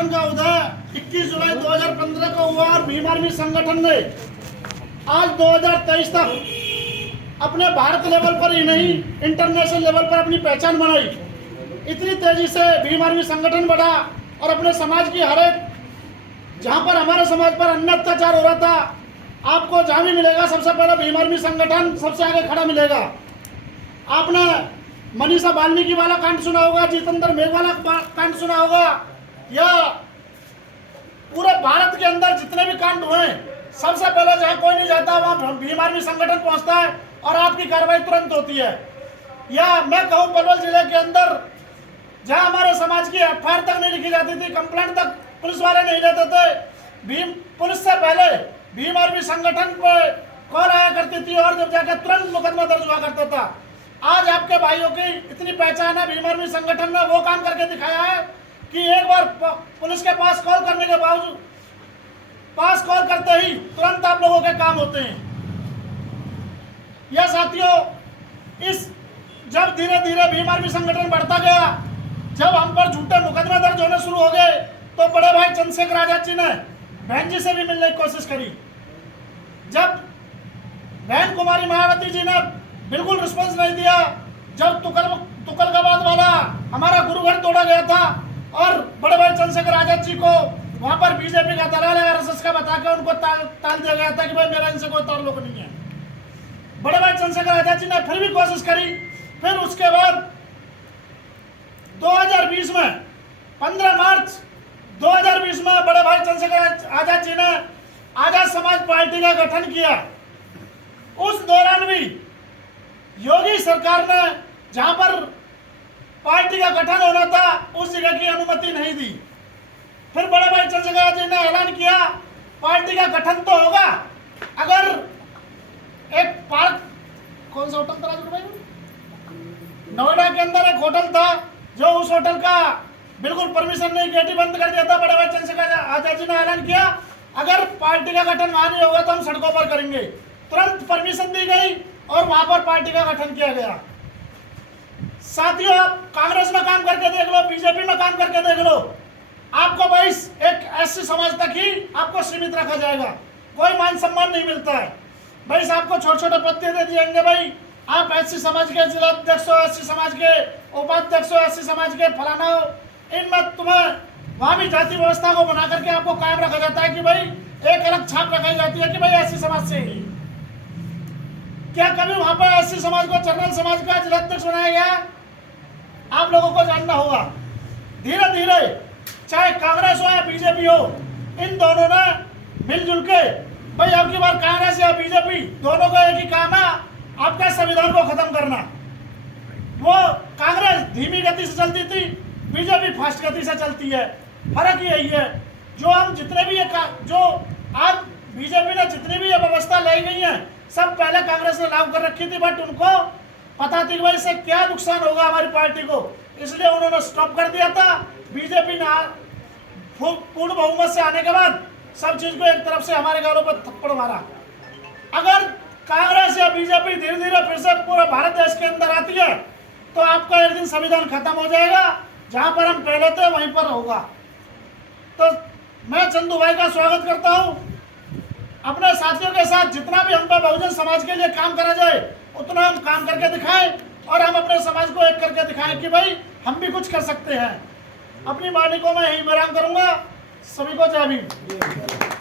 संगठन का उदय 21 जुलाई 2015 को हुआ और भीम आर्मी संगठन ने आज 2023 तक अपने भारत लेवल पर ही नहीं इंटरनेशनल लेवल पर अपनी पहचान बनाई। इतनी तेजी से भीम आर्मी संगठन बढ़ा और अपने समाज की हर एक, जहाँ पर हमारे समाज पर अन्य अत्याचार हो रहा था, आपको जहाँ भी मिलेगा सबसे पहले भीम आर्मी संगठन सबसे आगे खड़ा मिलेगा। आपने मनीषा वाल्मीकि वाला कांड सुना होगा, जितेंद्र मेघ वाला कांड सुना होगा, या पूरे भारत के अंदर जितने भी कांड हुए सबसे पहले जहाँ कोई नहीं जाता वहाँ भीम आर्मी संगठन पहुँचता है और आपकी कार्रवाई तुरंत होती है। या मैं कहूँ पलवल जिले के अंदर जहाँ हमारे समाज की एफआईआर तक नहीं लिखी जाती थी, कंप्लेंट तक पुलिस वाले नहीं देते थे, पुलिस से पहले भीम आर्मी संगठन पे कॉल आया करती थी और जब जाकर तुरंत मुकदमा दर्ज हुआ करता था। आज आपके भाइयों की इतनी पहचान है, भीम आर्मी संगठन ने वो काम करके दिखाया है कि एक बार पुलिस के पास कॉल करने के बावजूद कॉल करते ही तुरंत आप लोगों के काम होते हैं। यह साथियों, इस जब धीरे धीरे भीम आर्मी संगठन बढ़ता गया, जब हम पर झूठे मुकदमे दर्ज होने शुरू हो गए, तो बड़े भाई चंद्रशेखर आजाद जी ने बहन जी से भी मिलने की कोशिश करी। जब बहन कुमारी मायावती जी ने बिल्कुल रिस्पॉन्स नहीं दिया, जब तुगलकाबाद वाला हमारा गुरुघर तोड़ा गया था और बड़े भाई चंद्रशेखर आजाद जी को वहां पर बीजेपी का दलाल आरएसएस का बता के उनको टाल दिया गया था कि भाई मेरा इनसे कोई ताल्लुक नहीं है। बड़े भाई चंद्रशेखर आजाद जी ने फिर भी कोशिश करी। फिर उसके बाद 2020 में 15 मार्च 2020 में बड़े भाई चंद्रशेखर आजाद जी ने आजाद समाज पार्टी का गठन किया। उस दौरान भी योगी सरकार ने जहां पर पार्टी का गठन होना था उस जगह की अनुमति नहीं दी। फिर बड़े भाई चंद्रशेखर जी ने ऐलान किया पार्टी का गठन तो होगा अगर एक पार्क, कौन सा होटल था भाई, नोएडा के अंदर एक होटल था जो उस होटल का बिल्कुल परमिशन नहीं, गेट बंद कर दिया था। बड़े भाई चंद्रशेखर आजाद जी ने ऐलान किया अगर पार्टी का गठन वहां नहीं होगा तो हम सड़कों पर करेंगे। तुरंत परमिशन दी गई और वहां पर पार्टी का गठन किया गया। साथियों, आप कांग्रेस में काम करके देख लो, बीजेपी में काम करके देख लो, आपको भाई एक एससी समाज तक ही आपको सीमित रखा जाएगा, कोई मान सम्मान नहीं मिलता है। भाई आपको छोटे छोटे पत्ते दे दिएंगे, भाई आप एससी समाज के जिला अध्यक्ष हो, एससी समाज के उपाध्यक्ष हो, एससी समाज के फलाना हो, इनमें तुम्हें वहां भी जाति व्यवस्था को बना करके आपको कायम रखा जाता है कि भाई एक अलग छाप रखाई जाती है कि भाई एससी समाज से ही। क्या कभी वहां पर एससी समाज को जनरल समाज का जिला अध्यक्ष बनाया गया? आप लोगों को जानना होगा। धीरे धीरे चाहे कांग्रेस हो या बीजेपी हो, इन दोनों ने मिलजुल के भाई अब की बार कांग्रेस या बीजेपी दोनों का एक ही काम है, आपका संविधान को खत्म करना। वो कांग्रेस धीमी गति से चलती थी, बीजेपी फास्ट गति से चलती है। फर्क यही है। जो हम जितने भी जो आज बीजेपी ने जितनी भी ये व्यवस्था लाई गई है सब पहले कांग्रेस ने लागू कर रखी थी, बट उनको पता थी कि भाई इससे क्या नुकसान होगा हमारी पार्टी को, इसलिए उन्होंने स्टॉप कर दिया था। बीजेपी ने पूर्ण बहुमत से आने के बाद सब चीज को एक तरफ से हमारे गालों पर थप्पड़ मारा। अगर कांग्रेस या बीजेपी धीरे धीरे फिर से पूरे भारत देश के अंदर आती है तो आपका एक दिन संविधान खत्म हो जाएगा, जहां पर हम पहले थे वहीं पर होगा। तो मैं चंदू भाई का स्वागत करता हूं। अपने साथियों के साथ जितना भी हम पे बहुजन समाज के लिए काम करा जाए उतना हम काम करके दिखाएं और हम अपने समाज को एक करके दिखाएं कि भाई हम भी कुछ कर सकते हैं। अपनी वाणी को मैं यही विराम करूंगा। सभी को जय भीम।